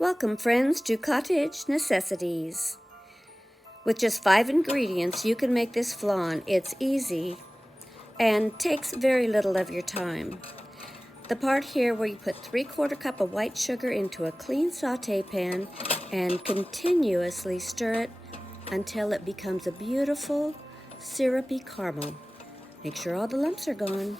Welcome, friends, to Cottage Necessities. With just 5 ingredients, you can make this flan. It's easy and takes very little of your time. The part here where you put 3/4 cup of white sugar into a clean saute pan and continuously stir it until it becomes a beautiful, syrupy caramel. Make sure all the lumps are gone.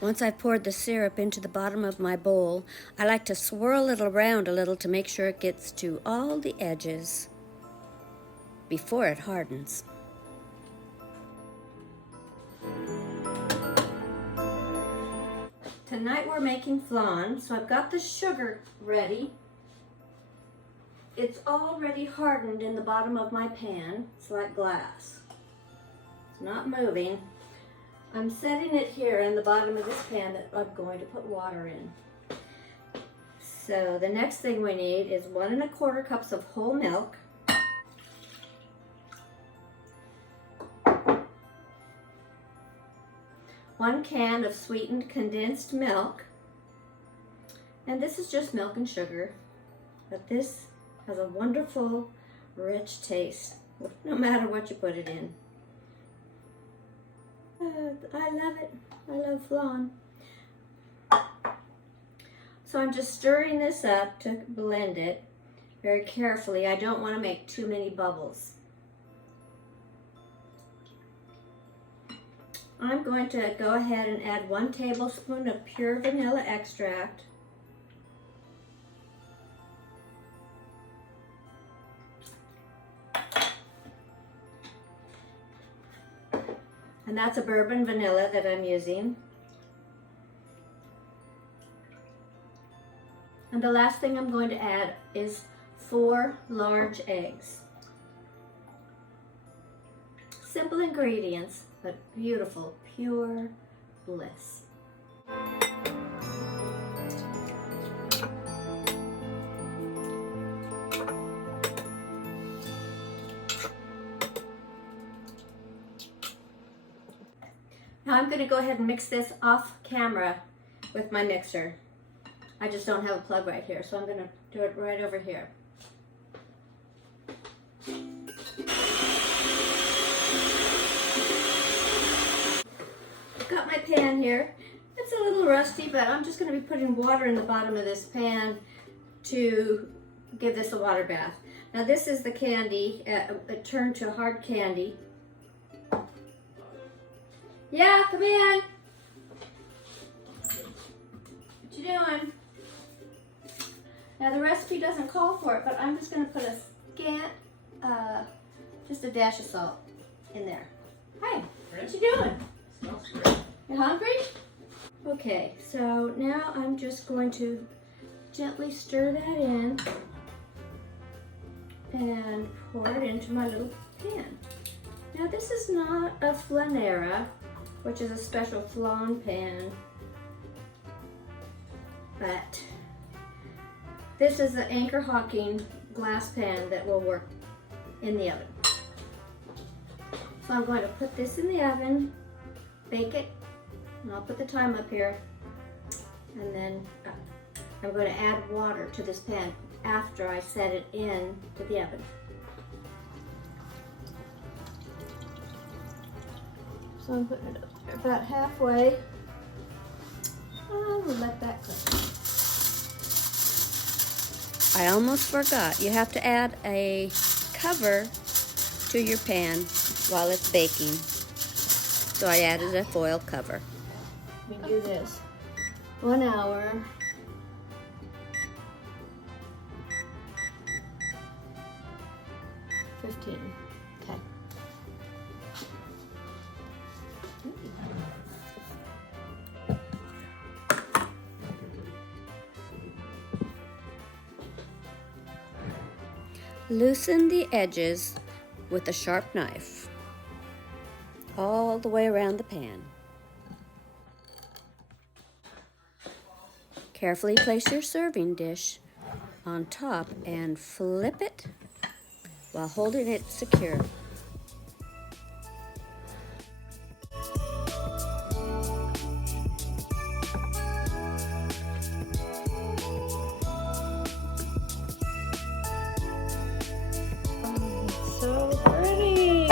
Once I've poured the syrup into the bottom of my bowl, I like to swirl it around a little to make sure it gets to all the edges before it hardens. Tonight we're making flan, so I've got the sugar ready. It's already hardened in the bottom of my pan. It's like glass. It's not moving. I'm setting it here in the bottom of this pan that I'm going to put water in. So the next thing we need is 1 1/4 cups of whole milk, 1 can of sweetened condensed milk, and this is just milk and sugar, but this has a wonderful, rich taste, no matter what you put it in. I love it. I love flan. So I'm just stirring this up to blend it very carefully. I don't want to make too many bubbles. I'm going to go ahead and add 1 tablespoon of pure vanilla extract. And that's a bourbon vanilla that I'm using. And the last thing I'm going to add is 4 large eggs. Simple ingredients, but beautiful, pure bliss. Now I'm going to go ahead and mix this off camera with my mixer. I just don't have a plug right here, so I'm going to do it right over here. I've got my pan here. It's a little rusty, but I'm just going to be putting water in the bottom of this pan to give this a water bath. Now this is the candy, it turned to hard candy. Yeah, come in. What you doing? Now the recipe doesn't call for it, but I'm just going to put a scant, just a dash of salt in there. Hi, what you doing? Smells great. You hungry? Okay, so now I'm just going to gently stir that in and pour it into my little pan. Now this is not a flanera, which is a special flan pan, but this is the Anchor Hocking glass pan that will work in the oven. So I'm going to put this in the oven, bake it, and I'll put the time up here, and then I'm going to add water to this pan after I set it in to the oven. So I'm putting it up there about halfway. We'll let that cook. I almost forgot. You have to add a cover to your pan while it's baking. So I added a foil cover. We do this 1 hour. 15. Okay. Loosen the edges with a sharp knife all the way around the pan. Carefully place your serving dish on top and flip it while holding it secure. So pretty!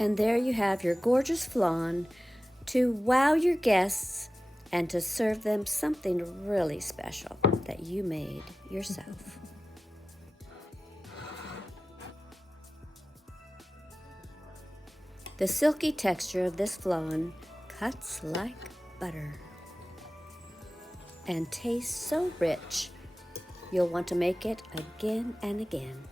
And there you have your gorgeous flan to wow your guests and to serve them something really special that you made yourself. The silky texture of this flan cuts like butter and tastes so rich you'll want to make it again and again.